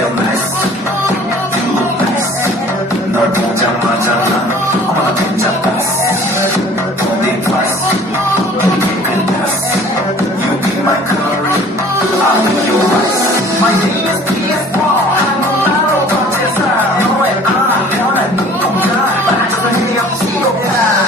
feel nice. You look nice. 널 보자마자 난 어머나 괜찮았어. Don't think twice. Baby 끝났어. You be my curry. I'll be your rice. My name is PS4. 한국말로 번째사. 너의 변한 눈동자. 빠져서 헤엄치고 가.